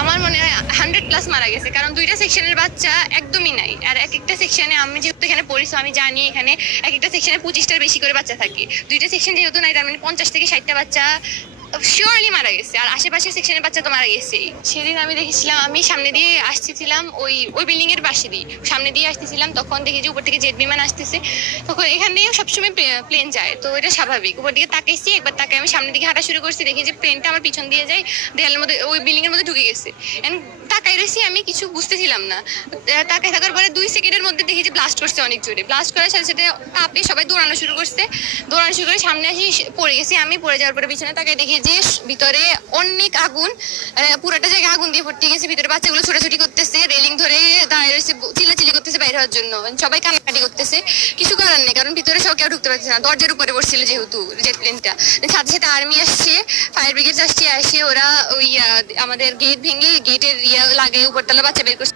আমার মনে হয় 100+ মারা গেছে, কারণ দুইটা সেকশনের বাচ্চা একদমই নাই। আর এক একটা সেকশনে, আমি যেহেতু এখানে পড়িছি আমি জানি এখানে এক একটা সেকশনে 25টার বেশি করে বাচ্চা থাকে। দুইটা সেকশন যেহেতু নাই, তার মানে 50 থেকে 60টা বাচ্চা শিওরলি মারা গেছে। আর আশেপাশের সেকশনের বাচ্চা তো মারা গেছেই। সেদিন আমি দেখেছিলাম, আমি সামনে দিয়ে আসতেছিলাম, ওই ওই বিল্ডিং এর পাশে দিয়ে সামনে দিয়ে আসতেছিলাম, তখন দেখি যে উপর থেকে জেট বিমান আসতেছে। তখন এখানে সবসময় প্লেন যায়, তো এটা স্বাভাবিক। উপর দিকে তাকাইছি, একবার তাকাই আমি সামনের দিকে হাঁটা শুরু করছি, দেখি যে প্লেনটা আমার পিছন দিয়ে যায়, দেয়ালের মধ্যে, ওই বিল্ডিং এর মধ্যে ঢুকে গেছে। তাকাই রয়েছি, আমি কিছু বুঝতেছিলাম না। তাকাই থাকার পরে 2 সেকেন্ডের মধ্যে দেখি যে ব্লাস্ট করছে অনেক জোরে। ব্লাস্ট করার সাথে সাথে তাপে সবাই দৌড়ানো শুরু করছে। দৌড়ানো শুরু করে সামনে আসি, পড়ে গেছি আমি। পড়ে যাওয়ার পরে পিছনে তাকাই দেখি যে ভিতরে অনেক আগুন, পুরোটা জায়গায় আগুন দিয়ে ভর্তি গেছে। ভিতরে বাচ্চাগুলো ছোটাছুটি করতেছে, রেলিং ধরে দাঁড়িয়ে রয়েছে, চিল্লাচিল্লি করতেছে বাইরে হওয়ার জন্য। সবাই কান্নাকাটি করতেছে, কিছু করার নেই, কারণ ভিতরে সব কেউ ঢুকতে পারছে না। দরজার উপরে বসছিল যেহেতু জেট প্লেনটা। সাথে সাথে আর্মি আসছে, ফায়ার ব্রিগেড আসছে, আসে ওরা ওই আমাদের গেট ভেঙে গেটের লাগিয়ে উপরতলা বাচ্চা বের করছে।